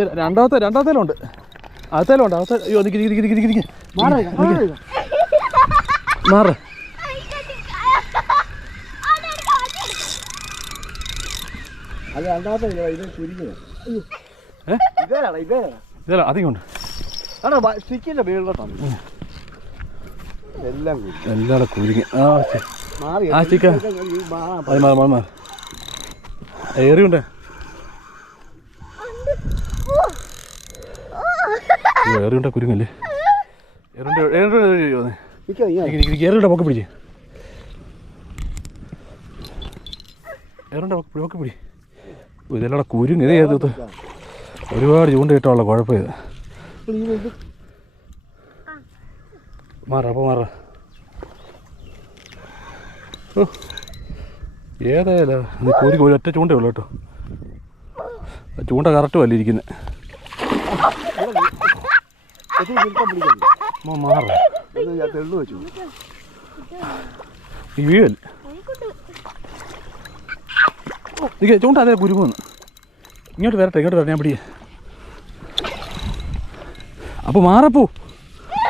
രണ്ടാമത്തേലുണ്ട്. അകത്തേലുണ്ട്. അയ്യോ നിക്ക് മാറ്. അധികം ഉണ്ട്. എല്ലാം കുരുങ്ങി. ആ ചിക്കൻ ഏറിയുണ്ട്. ഏറിയുണ്ട കുരുങ്ങല്ലേ. ഏറിയുണ്ട പൊക്കെ പിടിച്ച്. ഏറുണ്ട പൊക്കെ പിടി. ഇതെല്ലാം കുരുങ്ങ്. ഇതേ ഒരുപാട് ചൂണ്ടയിട്ടുള്ള കുഴപ്പം ഇത്. മാറ ഏതായാലും കോരി ഒറ്റ ചൂണ്ടേ ഉള്ളൂ കേട്ടോ. ചൂണ്ട കറക്റ്റ് വല്ല ഇരിക്കുന്നത്. മാറ വീഴൽ. ചൂണ്ട അതേ കുരുങ്ങുന്നു. ഇങ്ങോട്ട് വരട്ടെ ഞാൻ പിടിയേ. അപ്പോൾ മാറപ്പോ